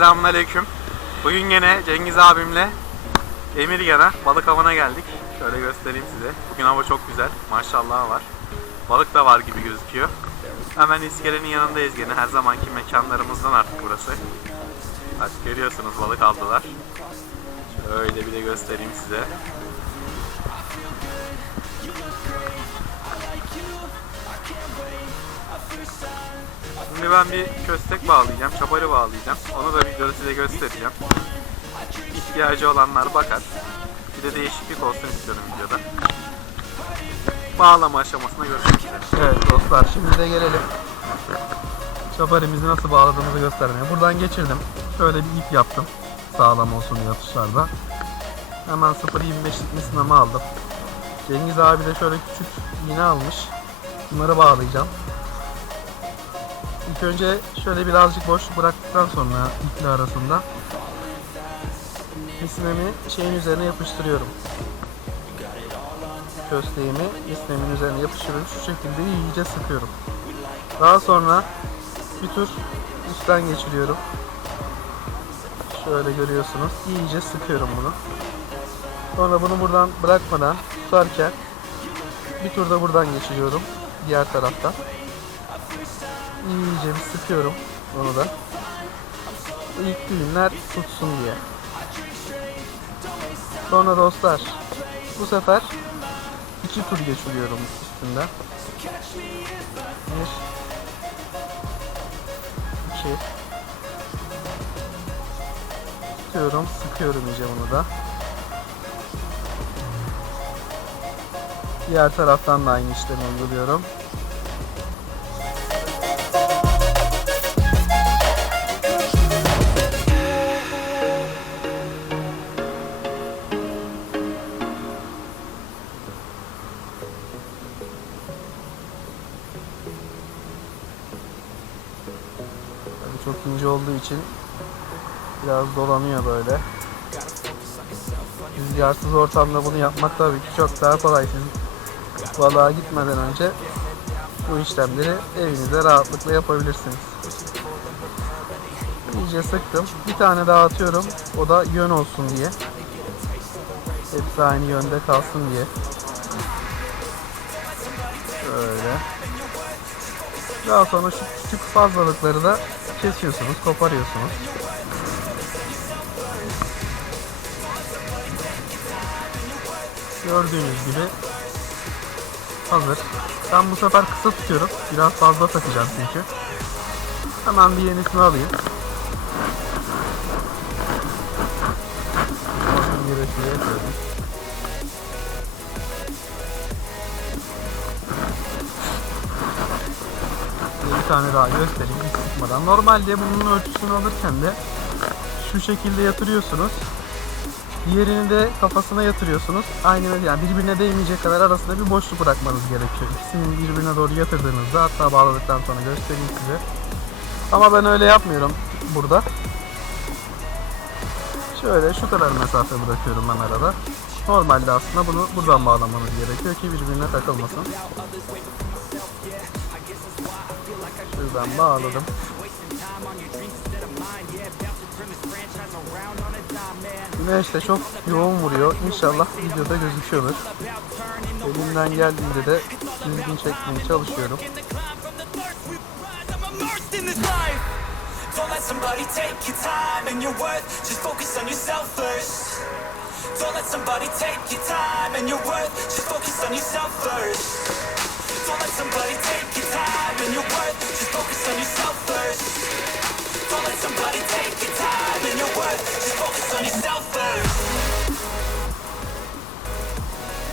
Selamünaleyküm. Bugün yine Cengiz abimle Emirgan'a balık avına geldik. Şöyle göstereyim size. Bugün hava çok güzel. Maşallah var. Balık da var gibi gözüküyor. Hemen iskelenin yanındayız gene. Her zamanki mekanlarımızdan artık burası. Bak görüyorsunuz balık aldılar. Şöyle bir de göstereyim size. Şimdi ben bir köstek bağlayacağım, çaparı bağlayacağım. Onu da videoda size göstereceğim. İhtiyacı olanlar bakar. Bir de değişiklik olsun istiyorum videoda. Bağlama aşamasına görüşmek üzere. Evet dostlar şimdi de gelelim. Çaparimizi nasıl bağladığımızı göstermeye. Buradan geçirdim. Şöyle bir ip yaptım. Sağlam olsun diye atışlarda. Hemen 0.25'lik misinamı aldım. Cengiz abi de şöyle küçük iğne almış. Bunları bağlayacağım. İlk önce şöyle birazcık boşluk bıraktıktan sonra iple arasında misnemi şeyin üzerine yapıştırıyorum. Kösteğimi misnemin üzerine yapıştırıyorum. Şu şekilde iyice sıkıyorum. Daha sonra bir tur üstten geçiriyorum. Şöyle görüyorsunuz. İyice sıkıyorum bunu. Sonra bunu buradan bırakmadan tutarken bir tur da buradan geçiriyorum. Diğer taraftan. İyice bir sıkıyorum onu da. İlk düğümler tutsun diye. Sonra dostlar bu sefer iki tur geçiriyorum üstünden. Bir, iki, tutuyorum, sıkıyorum iyice bunu da. Diğer taraftan da aynı işlemi uyguluyorum. İnce olduğu için biraz dolanıyor böyle. Rüzgarsız ortamda bunu yapmak tabii ki çok daha kolay. Siz balığa gitmeden önce bu işlemleri evinizde rahatlıkla yapabilirsiniz. İyice sıktım. Bir tane daha atıyorum. O da yön olsun diye. Hepsi aynı yönde kalsın diye. Şöyle. Daha sonra şu küçük fazlalıkları da kesiyorsunuz, koparıyorsunuz. Gördüğünüz gibi hazır. Ben bu sefer kısa tutuyorum. Biraz fazla takacağım çünkü. Hemen bir yenisini alayım. Bakın bir tane daha göstereyim hiç sıkmadan. Normalde bunun ölçüsünü alırken de şu şekilde yatırıyorsunuz. Diğerini de kafasına yatırıyorsunuz. Aynı yani birbirine değmeyecek kadar arasında bir boşluk bırakmanız gerekiyor. İkisini birbirine doğru yatırdığınızda hatta bağladıktan sonra göstereyim size. Ama ben öyle yapmıyorum burada. Şöyle şu kadar mesafe bırakıyorum ben arada. Normalde aslında bunu buradan bağlamanız gerekiyor ki birbirine takılmasın. Şuradan bağladım. Güneş de çok yoğun vuruyor. İnşallah videoda gözüküyordur. Elimden geldiğinde de düzgün çekmeye çalışıyorum. Don't let somebody take your time and your worth. Just focus on yourself first. Don't let somebody take your time and your worth. Just focus on yourself first. Don't let somebody take your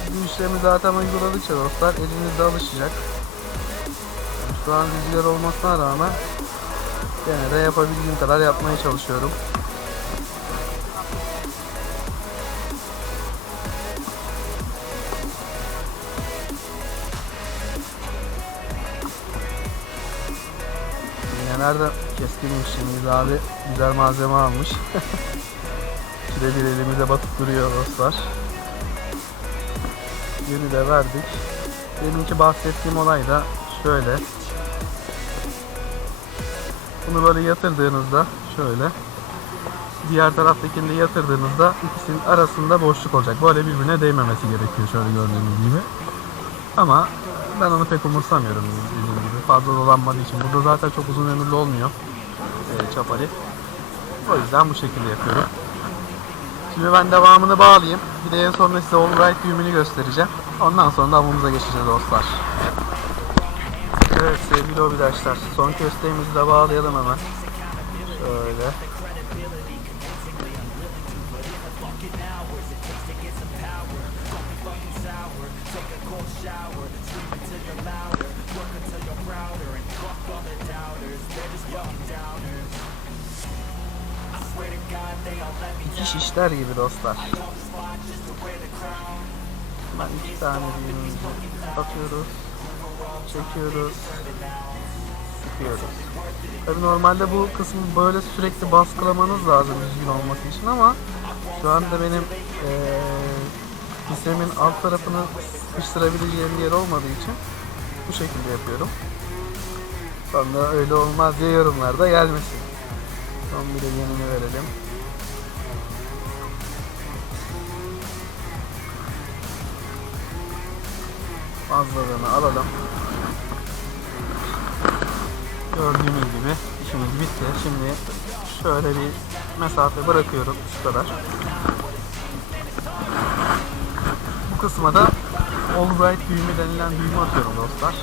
Bu işlemi zaten uyguladıkça dostlar elinizde alışacak. Şu an rüzgar olmasına rağmen gene de yapabildiğim kadar yapmaya çalışıyorum. Neler de keskinmiş şimdi abi güzel malzeme almış. İkide bir elimize batıp duruyor dostlar. Yönü de verdik. Benimki bahsettiğim olay da şöyle. Bunu böyle yatırdığınızda şöyle diğer taraftakini de yatırdığınızda ikisinin arasında boşluk olacak. Böyle birbirine değmemesi gerekiyor şöyle gördüğünüz gibi. Ama ben onu pek umursamıyorum. Fazla dolanmadığı için. Burada zaten çok uzun ömürlü olmuyor e, çapari. O yüzden bu şekilde yapıyorum. Şimdi ben devamını bağlayayım. Bir de en sonunda size Allbright düğümünü göstereceğim. Ondan sonra da avımıza geçeceğiz dostlar. Evet sevgili hobidaşlar. Son kösteğimizi de bağlayalım hemen. Şöyle. İki şişler gibi dostlar. Ben iki tane düğümümüzü atıyoruz. Çekiyoruz. Sıkıyoruz. Tabii normalde bu kısmı böyle sürekli baskılamanız lazım düzgün olması için ama şu anda benim lisemin alt tarafını sıkıştırabileceğim yer olmadığı için bu şekilde yapıyorum. Sonra öyle olmaz diye yorumlarda gelmesin. Son bir de yenini verelim. Fazlalığını alalım. Gördüğünüz gibi işimiz bitti. Şimdi şöyle bir mesafe bırakıyorum şu kadar. Bu kısma da Albright düğümü denilen düğümü atıyorum dostlar.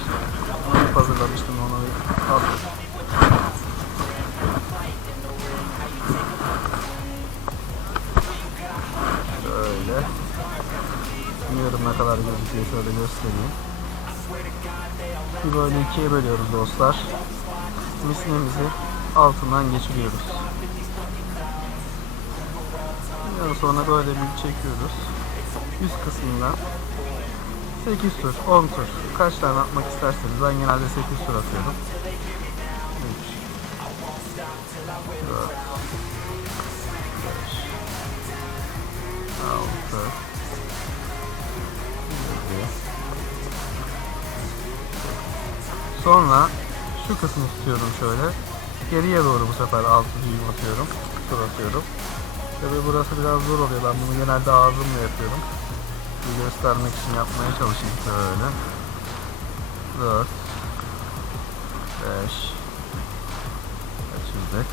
Onu hazırlamıştım onu bir alayım. Bilmiyorum ne kadar gözüküyor şöyle göstereyim. Bir böyle ikiye bölüyoruz dostlar. Misnemizi altından geçiriyoruz. Daha sonra böyle bir çekiyoruz. Üst kısmından 8 tur, 10 tur. Kaç tane atmak isterseniz ben genelde 8 tur atıyorum. 3 4 5 6 Sonra şu kısmı tutuyorum şöyle. Geriye doğru bu sefer altı düğüm atıyorum. Tur atıyorum. Tabi burası biraz zor oluyor. Ben bunu genelde ağzımla yapıyorum. Bir göstermek için yapmaya çalışayım şöyle. 4 5 Kaçırdık.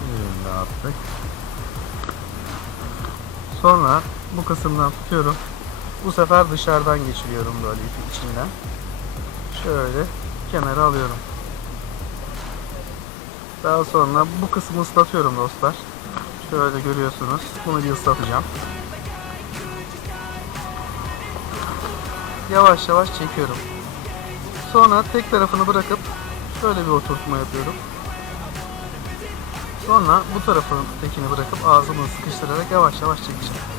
Birini attık. Sonra bu kısımdan tutuyorum. Bu sefer dışarıdan geçiriyorum böyle ipin içinden. Şöyle kenara alıyorum. Daha sonra bu kısmı ıslatıyorum dostlar. Şöyle görüyorsunuz. Bunu bir ıslatacağım. Yavaş yavaş çekiyorum. Sonra tek tarafını bırakıp şöyle bir oturtma yapıyorum. Sonra bu tarafın tekini bırakıp ağzımı sıkıştırarak yavaş yavaş çekeceğim.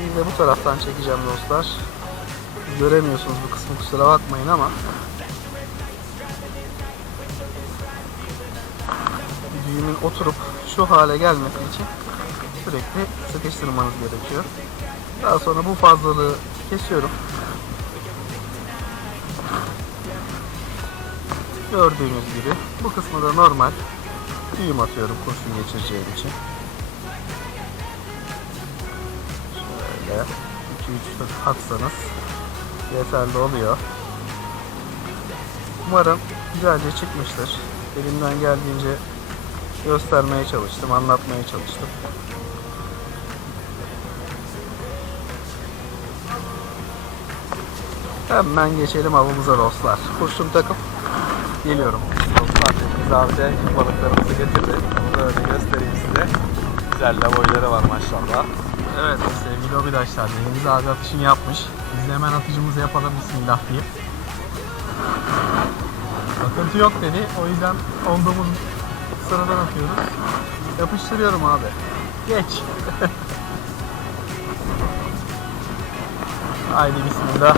İyi de bu taraftan çekeceğim dostlar. Göremiyorsunuz bu kısmı kusura bakmayın ama düğümün oturup şu hale gelmesi için sürekli sıkıştırmanız gerekiyor. Daha sonra bu fazlalığı kesiyorum. Gördüğünüz gibi bu kısmı da normal düğüm atıyorum kurşun geçireceğim için. Şöyle 2-3 tur atsanız yeterli oluyor. Umarım güzelce çıkmıştır. Elimden geldiğince göstermeye çalıştım, anlatmaya çalıştım. Hemen geçelim avımıza dostlar. Kurşun takıp geliyorum. Dostlar Deniz abi de balıklarımızı getirdi. Bunu da öyle göstereyim size. Güzel de var maşallah. Evet sevgili hobidaşlar Deniz abi atışını yapmış. Biz de hemen atışımızı yapalım bismillah diye. Sıkıntı yok dedi. O yüzden olduğumuz sıradan atıyoruz. Yapıştırıyorum abi. Geç. Haydi bismillah.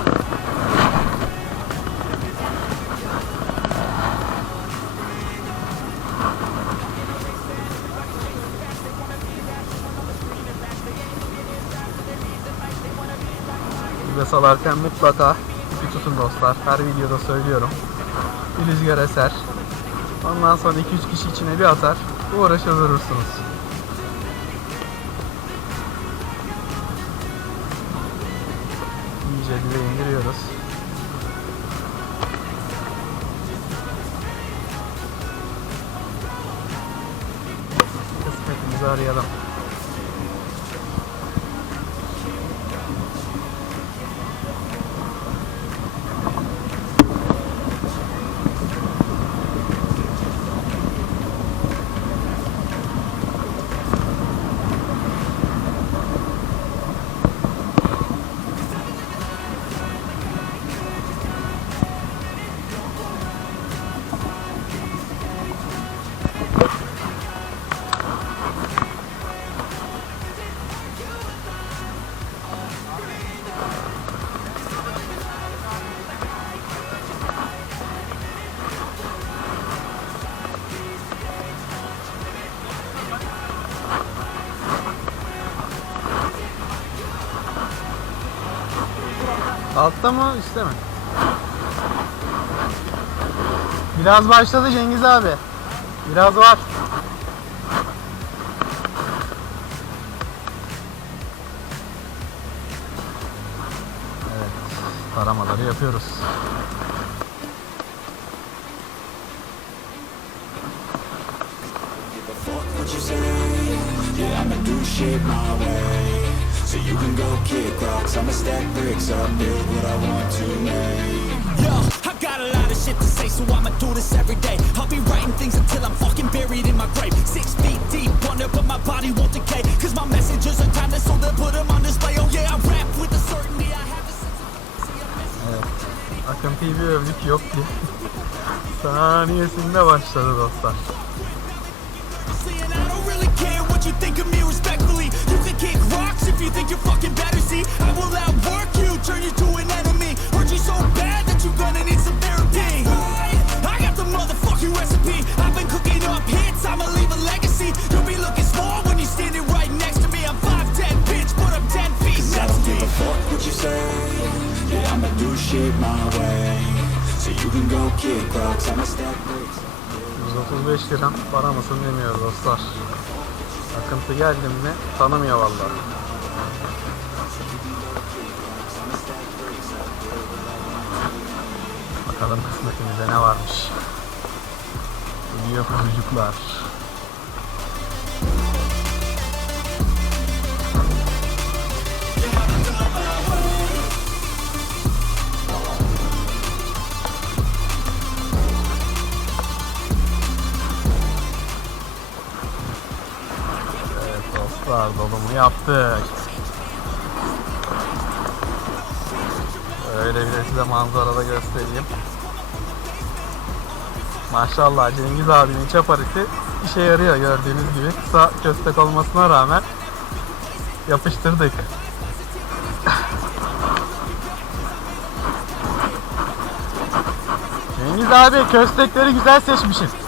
Salarken mutlaka ipi tutun dostlar. Her videoda söylüyorum. Bir rüzgar eser. Ondan sonra 2-3 kişi içine bir atar. Uğraşır durursunuz. İyice dibe indiriyoruz. Kısmetimizi arayalım. Altta mı üstte mi? Biraz başladı Cengiz abi. Biraz var. Evet, taramaları yapıyoruz. Shit my way. So you can go kick rocks. I'ma stack bricks up, build what I want to make. Yo, I got a lot of shit to say, so I'ma do this every day. I'll be writing things until I'm fucking buried in my grave. Six feet deep under, but my body won't decay. Cause my messages are timeless, so they'll put them on display. Oh yeah, I rap with a certainty. I have a sense of See, I'm missing Evet. Övdük yok ki. Saniyesinde başladı dostlar. And I don't really care what you think of me respectfully. You think you're fucking better. See, I will outwork you, turn you to an enemy. Hurt you so bad that you're gonna need some therapy. I got the motherfucking recipe. I've been cooking up hits, I'ma leave a legacy. You'll be looking small when you're standing right next to me. I'm 5'10, bitch, but I'm 10 feet next to me. Fuck what you say. Yeah, I'ma do shit my way. So you can go kick rocks, I'ma stack bricks. 135 gram para mısın demiyor dostlar. Akıntı geldi mi tanımıyor vallahi. Bakalım kısmetimize ne varmış. Uyuyor kuzucuklar. Dostlar dolumu yaptık. Öyle bir size manzarada göstereyim. Maşallah Cengiz abinin çaparisi işe yarıyor gördüğünüz gibi. Kısa köstek olmasına rağmen yapıştırdık. Cengiz abi köstekleri güzel seçmişsin.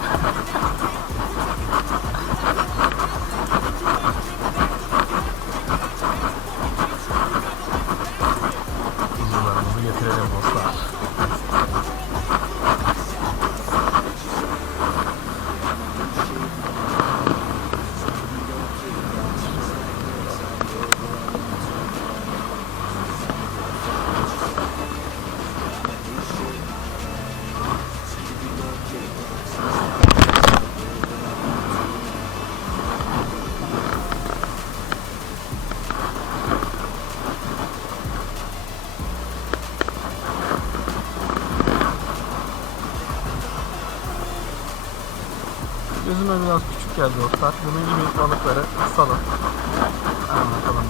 Geldi dostlar. Bunun gibi balıkları salın. Hemen bakalım.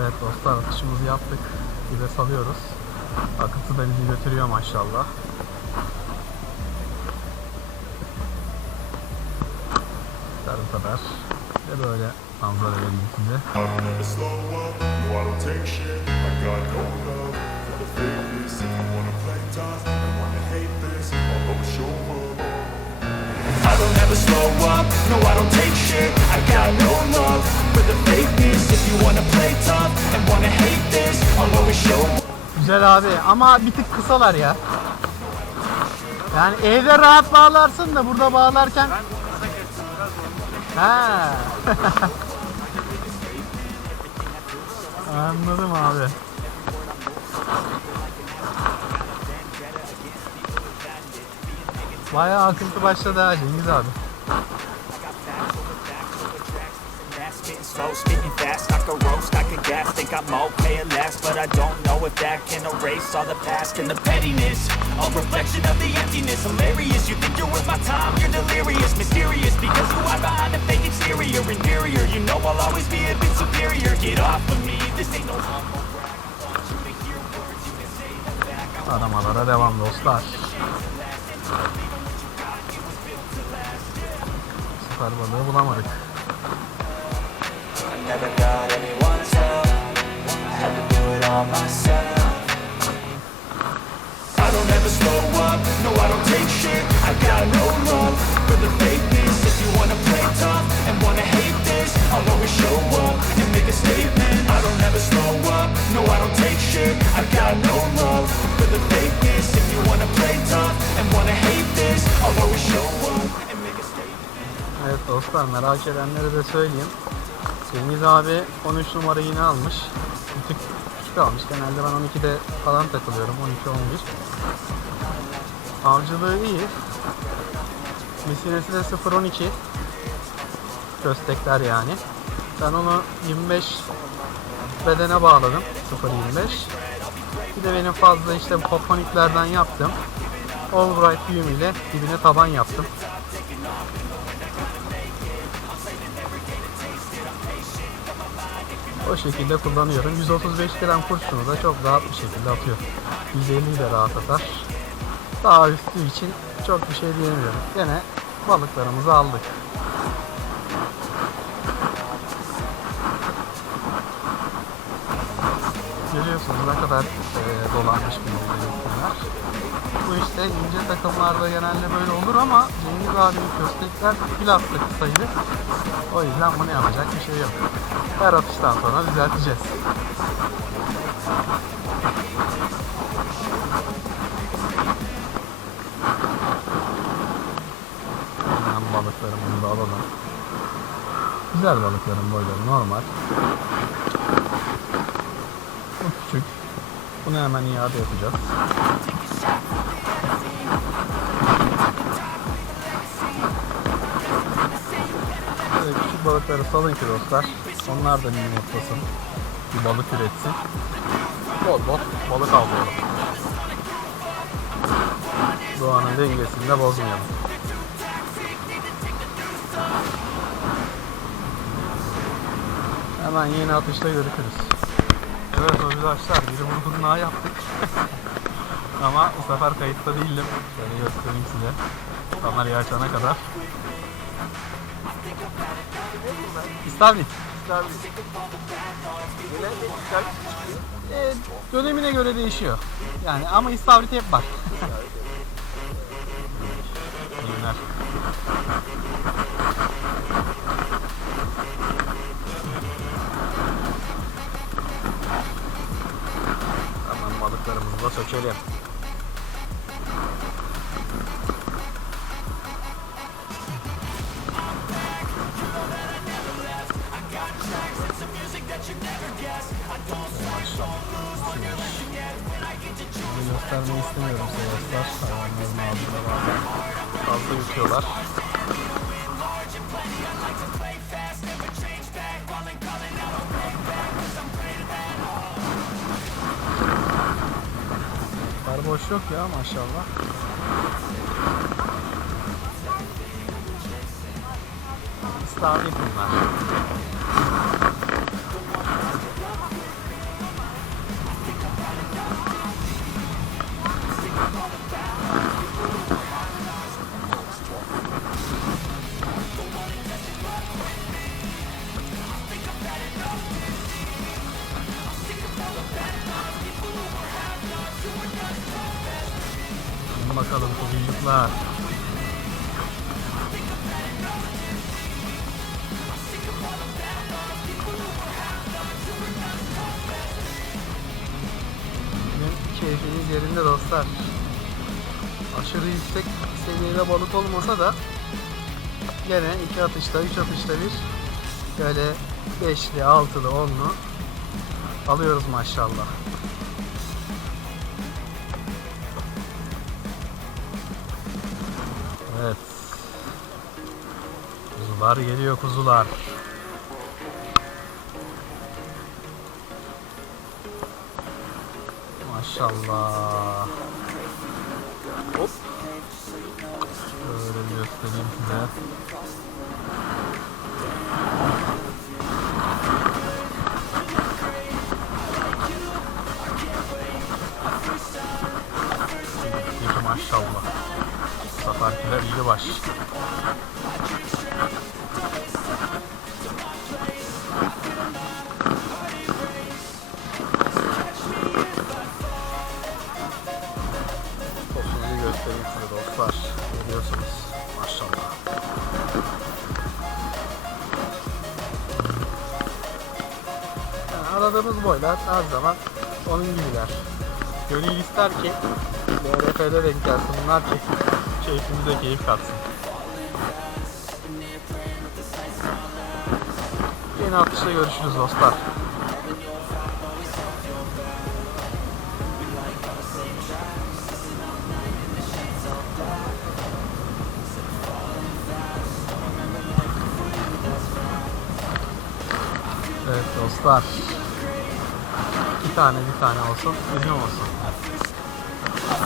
Evet dostlar atışımızı yaptık. Dibe salıyoruz. Akıntı da bizi götürüyor maşallah. Sarı kadar. Ve böyle manzara vereyim size. I'm never slow up, no I don't take shit. I got no love for the fakeness If you wanna play tough and wanna hate this. Never slow up, no I don't take shit. I got no love for the fakeness. If you wanna play tough and wanna hate this I'll always show Güzel abi ama bir tık kısalar ya. Yani evde rahat bağlarsın da burada bağlarken Ha. Anladım abi. Bayağı akıntı başladı ha Cengiz abi. slow, spitting fast. I could roast, I could gas, think I'm okay at last, but I don't know if that can erase all the past and the pettiness. A reflection of the emptiness, hilarious. You think you're worth my time, you're delirious, mysterious, because you hide behind a fake exterior, inferior. You know I'll always be a bit superior. Get off of me, Aramalara devam dostlar. Süper balığı bulamadık. I'll always show up make a statement. I don't ever slow up, no I don't take shit. I got no love for the fakeness. If you wanna play tough and wanna hate this, I'll always show up. Evet dostlar merak edenlere de söyleyeyim. Cengiz abi 13 numara yine almış. Bir tık küçük almış. Genelde ben 12'de falan takılıyorum. 12-11. Avcılığı iyi. Misinesi de 0-12. Köstekler yani. Ben onu 25 bedene bağladım. 0-25. Bir de benim fazla işte poponiklerden yaptım. Albright düğüm ile dibine taban yaptım. O şekilde kullanıyorum. 135 gram kurşunu da çok rahat bir şekilde atıyor. 150 de rahat atar. Daha üstü için çok bir şey diyemiyorum. Gene balıklarımızı aldık. Kadar e, dolanmış bir bunlar. Bu işte ince takımlarda genelde böyle olur ama Cengiz abinin köstekler plastik sayılı. O yüzden bunu yapacak bir şey yok. Her atıştan sonra düzelteceğiz. Hemen balıklarımızı da alalım. Güzel balıkların boyları normal. Bu küçük. Bunu hemen iade yapacağız. Böyle küçük balıkları salın ki dostlar. Onlar da mini mutlasın. Bir balık üretsin. Bol bol balık avlayalım. Doğanın dengesini de bozmayalım. Hemen yeni atışta görüşürüz. Evet arkadaşlar bir vurgun daha yaptık. Ama bu sefer kayıtta değildim. Şöyle göstereyim size. Kamerayı açana kadar. İstavrit. Ee, dönemine göre değişiyor. Yani ama istavrit hep var. balıklarımızı da maşallah. İstavrit bunlar. bakalım kuzucuklar. Bizim yerinde dostlar. Aşırı yüksek seviyede balık olmasa da gene iki atışta, üç atışta bir böyle beşli, altılı, onlu alıyoruz maşallah. Evet. Kuzular geliyor kuzular. Maşallah. Hop. Şöyle göstereyim size. Maşallah. Safarkiler iyi baş. Göstereyim size dostlar. Görüyorsunuz. Maşallah. Yani aradığımız boylar her zaman onun gibiler. Gönül ister ki DRF'de denk gelsin bunlar ki keyfimize keyif katsın. Yeni atışta görüşürüz dostlar. Evet dostlar. İki tane bir tane olsun, bizim olsun.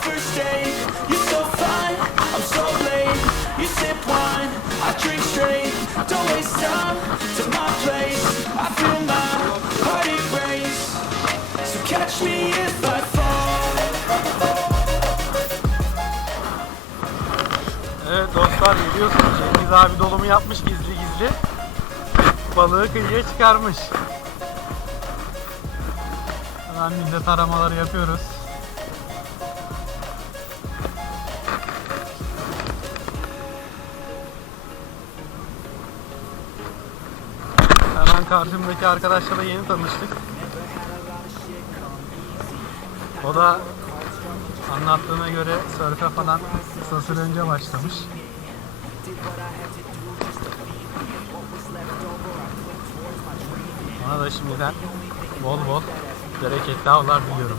First date, you're so fine, so late. You sip wine, I drink straight. Don't waste time to my place. I feel my heart erase. So catch me if I fall. Evet dostlar görüyorsunuz Cengiz abi dolumu yapmış gizli gizli. Balığı kıyıya çıkarmış. De taramaları yapıyoruz. Karşımdaki arkadaşla da yeni tanıştık. O da anlattığına göre sörfe falan kısa süre önce başlamış. Ona da şimdiden bol bol bereketli avlar diliyorum.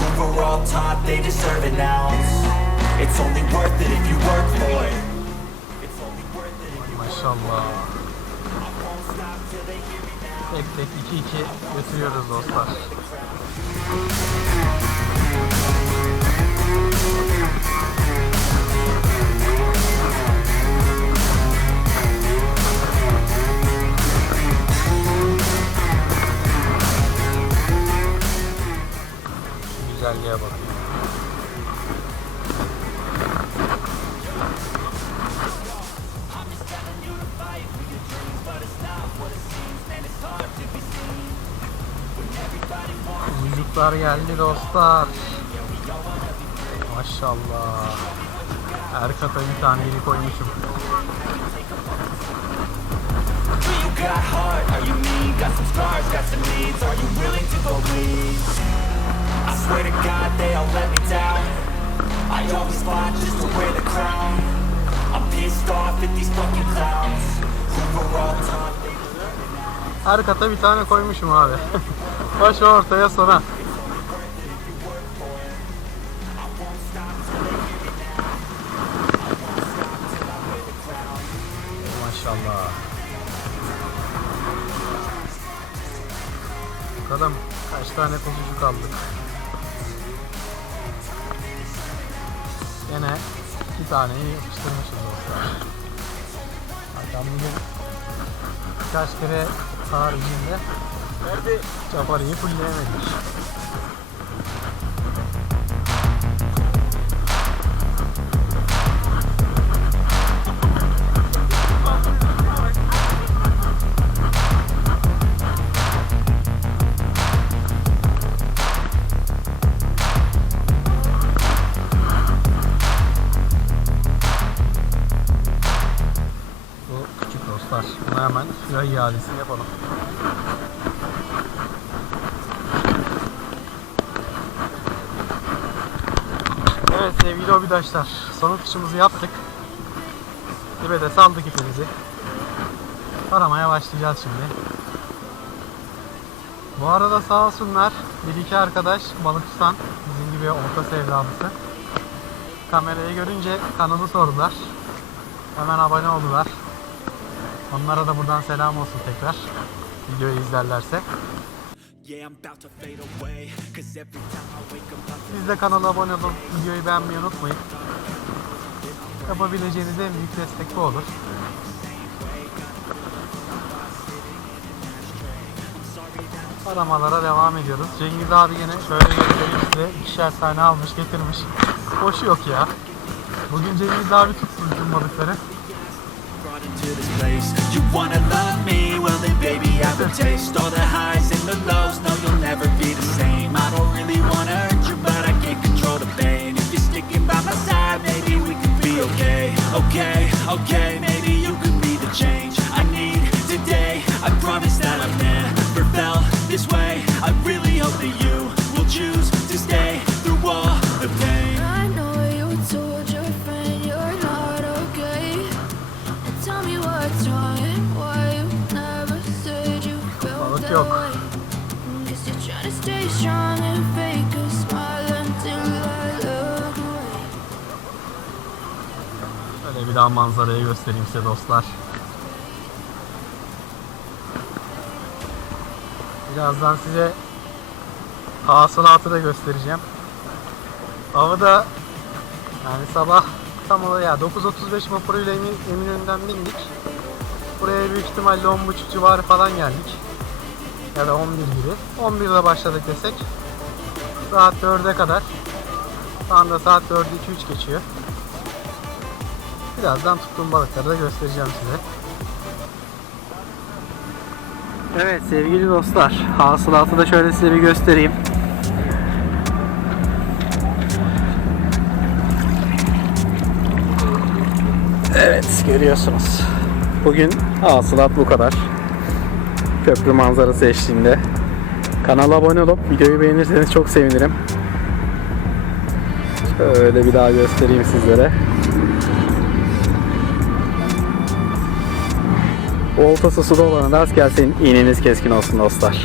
Who were all taught they deserve an ounce It's only worth it if you work for it. It's only worth it if you hear me now Tek tek iki iki götürüyoruz dostlar. Güzelliğe bakın. Kuzucuklar geldi dostlar. Maşallah. Erkat'a bir tane iyi koymuşum. Got heart, are you mean? Got some scars, got some needs Are you willing to go bleed? I swear to God they all let me down I always fought just to wear the crown I'm pissed off at these fucking clowns Who were all taught they Erkat'a bir tane koymuşum abi. Başı ortaya sona. Yine iki taneyi yapıştırmışız dostlar. Hakan bugün birkaç kere haricinde Çapari'yi fullleyemedik. Sıra iadesini yapalım. Evet sevgili hobidaşlar, son atışımızı yaptık. Dibe de saldık ipimizi. Aramaya başlayacağız şimdi. Bu arada sağ olsunlar bir iki arkadaş balık tutan bizim gibi olta sevdalısı. Kamerayı görünce kanalı sordular. Hemen abone oldular. Onlara da buradan selam olsun tekrar. Videoyu izlerlerse. Siz de kanala abone olun, videoyu beğenmeyi unutmayın. Yapabileceğiniz en büyük destek bu olur. Aramalara devam ediyoruz. Cengiz abi yine şöyle göstereyim size ikişer tane almış getirmiş. Boşu yok ya. Bugün Cengiz abi tuttu bütün. Into this place. You wanna love me? Well then baby I have a taste all the highs and the lows. No, you'll never be the same. I don't really wanna hurt you, but I can't control the pain. If you're sticking by my side, maybe we could be okay. Okay, okay, maybe daha manzarayı göstereyim size dostlar. Birazdan size hasılatı da göstereceğim. Avı da yani sabah tam olarak ya 9.35 vapuruyla Emin, Eminönü'nden bindik. Buraya büyük ihtimalle 10.30 civarı falan geldik. Ya da 11 gibi. 11'de başladık desek. Saat 4'e kadar. Şu anda saat 4'ü 2-3 geçiyor. Birazdan tuttuğum balıkları da göstereceğim size. Evet sevgili dostlar, hasılatı da şöyle size bir göstereyim. Evet görüyorsunuz. Bugün hasılat bu kadar. Köprü manzarası eşliğinde. Kanala abone olup videoyu beğenirseniz çok sevinirim. Şöyle bir daha göstereyim sizlere. Oltası suda olana rast gelsin, iğneniz keskin olsun dostlar.